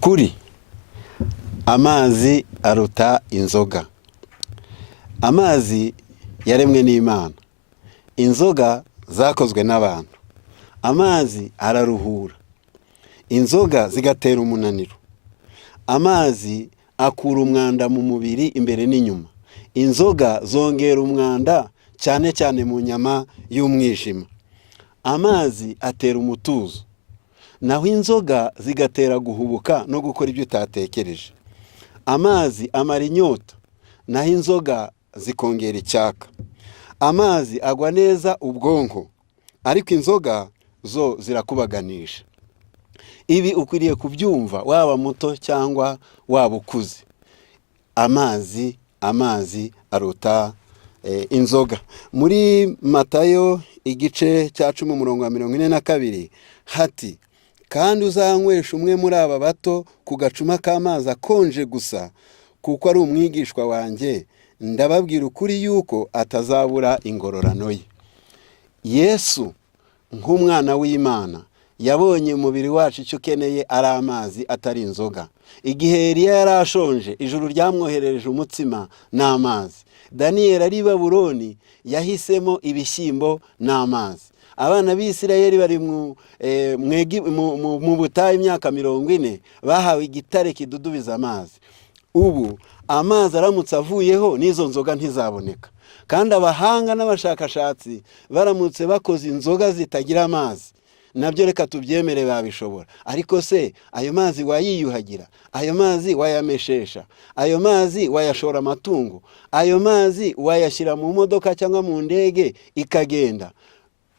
ukuri amazi aruta inzoga. Amazi yaremwe n'Imana, inzoga zakozwe n'abantu. Amazi araruhura, inzoga zigatera umunaniro. Amazi akura umwanda mu mubiri imbere n'inyuma. Inzoga zongera umwanda cyane cyane mu nyama y'umwijima. Amazi atera umutuzo, naho inzoga zigatera guhubuka no gukora ibyo utatekereje. Amazi amara inyota, naho inzoga zikongera icyaka. Amazi agwa neza ubwonko, ariko inzoga zo zirakubaganisha. Ibi ukwiriye kubyumva waba muto cyangwa waba ukuze. Amazi aruta inzoga. Muri Matayo igice cya 10:42 hati, kandi uzanywesha umwe muri aba bato ku gacuma k'amazi akonje gusa, kuko ari umwigishwa wanjye, ndababwira ukuri yuko atazabura ingororano ye. Yesu nk'umwana w'Imana yabonye umubiri wacu icyo ukeneye ari amazi atari inzoga. Igihe Eliya yari ashonje, ijuru ryamwoherereje umutsima n'amazi. Daniyeli ari i Babuloni yahisemo ibishyimbo n'amazi. Abana b'Isirayeli bari mu butayu imyaka 40 bahawe igitare kidudubiza amazi. Ubu amazi aramutse avuyeho n'izo nzoga ntizaboneka. Kandi abahanga n'abashakashatsi baramutse bakoze inzoga zitagira amazi, nabyo reka tubyemere babishobora. Ariko se ayo mazi wayiyuhagira? Ayo mazi wayameshesha? Ayo mazi wayashora amatungo? Ayo mazi wayashyira mu modoka cyangwa mu ndege ikagenda?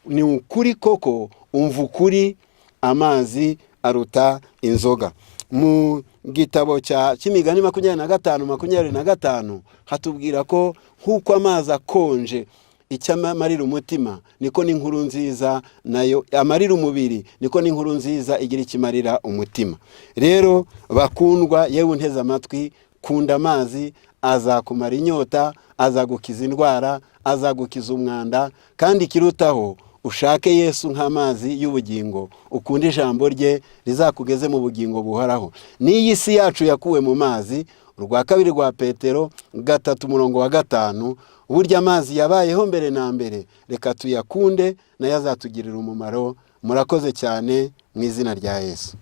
Ni ukuri koko, umva ukuri, amazi aruta inzoga. Mu gitabo cy'Imigani 25:25 hatubwira ko nk'uko amazi akonje icyo amarira umutima, niko n'inkuru nziza nayo amarira umubiri, niko n'inkuru nziza igira ikimarira umutima. Rero bakundwa, yewe unteze amatwi, kunda amazi, azakumara inyota, azagukiza indwara, azagukiza umwanda, kandi kirutaho ushake Yesu nk'amazi y'ubugingo, ukunda ijambo rye rizakugeze mu bugingo buhoraho. N'iyi si yacu yakuwe mu mazi. Urwa kabiri rwa Petero 3:5, burya amazi yabayeho mbere na mbere, reka tuyakunde nayo azatugirira umumaro. Murakoze cyane mu izina rya Yesu.